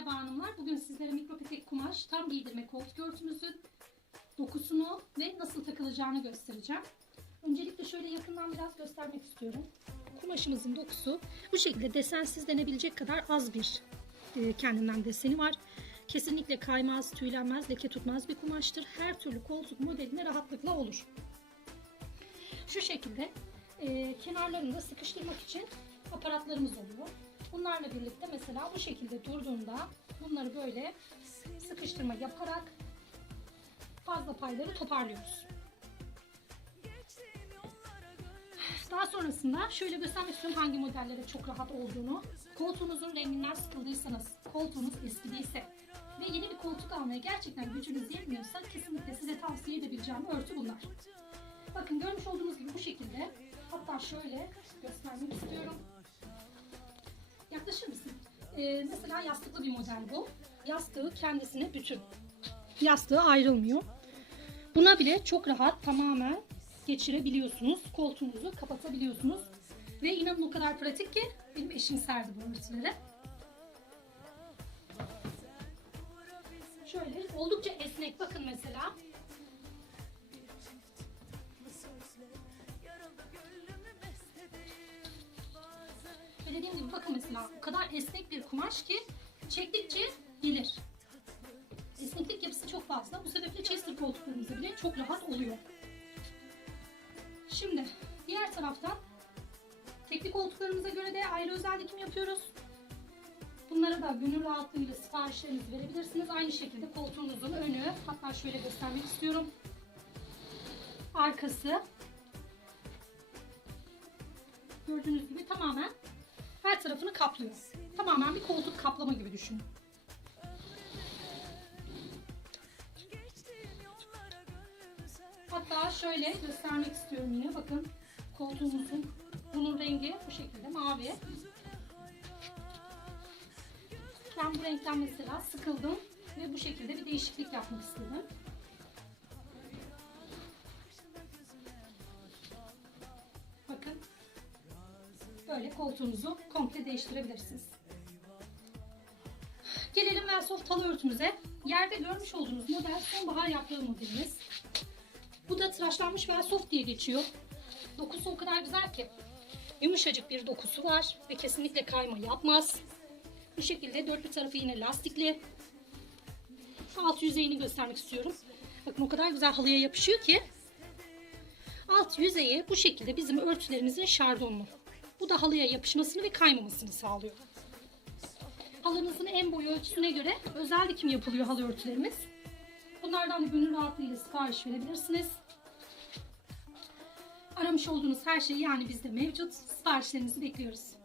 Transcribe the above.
Merhaba hanımlar. Bugün sizlere mikropetek kumaş tam giydirme koltuk örtümüzün dokusunu ve nasıl takılacağını göstereceğim. Öncelikle şöyle yakından biraz göstermek istiyorum. Kumaşımızın dokusu bu şekilde desensiz denebilecek kadar az bir e, kendinden deseni var. Kesinlikle kaymaz, tüylenmez, leke tutmaz bir kumaştır. Her türlü koltuk modeline rahatlıkla olur. Şu şekilde e, kenarlarında sıkıştırmak için aparatlarımız oluyor. Bunlarla birlikte mesela bu şekilde durduğunda bunları böyle sıkıştırma yaparak fazla payları toparlıyoruz. Daha sonrasında şöyle göstermek istiyorum hangi modellere çok rahat olduğunu. Koltuğunuzun renginden sıkıldıysanız, koltuğunuz eskidiyse ve yeni bir koltuk almaya gerçekten gücünüz yetmiyorsa kesinlikle size tavsiye edebileceğim örtü bunlar. Bakın görmüş olduğunuz gibi bu şekilde. Hatta şöyle göstermek istiyorum. Yaklaşır mısın? Ee, mesela yastıklı bir model bu. Yastığı kendisine bütün. Yastığı ayrılmıyor. Buna bile çok rahat tamamen geçirebiliyorsunuz. Koltuğunuzu kapatabiliyorsunuz. Ve inanın o kadar pratik ki benim eşim serdi bu örtüleri. Şöyle oldukça esnek bakın mesela. Ve dediğim gibi bakın mesela o kadar esnek bir kumaş ki çektikçe gelir. Esneklik yapısı çok fazla. Bu sebeple Chester koltuklarımızda bile çok rahat oluyor. Şimdi diğer taraftan tekli koltuklarımıza göre de ayrı özel dikim yapıyoruz. Bunlara da gönül rahatlığıyla siparişlerinizi verebilirsiniz. Aynı şekilde koltuğunuzun önü, hatta şöyle göstermek istiyorum. Arkası. Gördüğünüz gibi tamamen tarafını kaplıyor. Tamamen bir koltuk kaplama gibi düşünün. Hatta şöyle göstermek istiyorum yine. Bakın koltuğumuzun bunun rengi bu şekilde mavi. Ben bu renkten mesela sıkıldım ve bu şekilde bir değişiklik yapmak istedim. Böyle koltuğunuzu komple değiştirebilirsiniz. Gelelim Velsoft talı örtümüze. Yerde görmüş olduğunuz model sonbahar yaprağı modelimiz. Bu da tıraşlanmış Velsoft diye geçiyor. Dokusu o kadar güzel ki. Yumuşacık bir dokusu var ve kesinlikle kayma yapmaz. Bu şekilde dört bir tarafı yine lastikli. Alt yüzeyini göstermek istiyorum. Bakın o kadar güzel halıya yapışıyor ki. Alt yüzeyi bu şekilde bizim örtülerimizin şardonlu. Bu da halıya yapışmasını ve kaymamasını sağlıyor. Halınızın en boyu ölçüsüne göre özel dikim yapılıyor halı örtülerimiz. Bunlardan da gönül rahatlığıyla sipariş verebilirsiniz. Aramış olduğunuz her şey yani bizde mevcut. Siparişlerinizi bekliyoruz.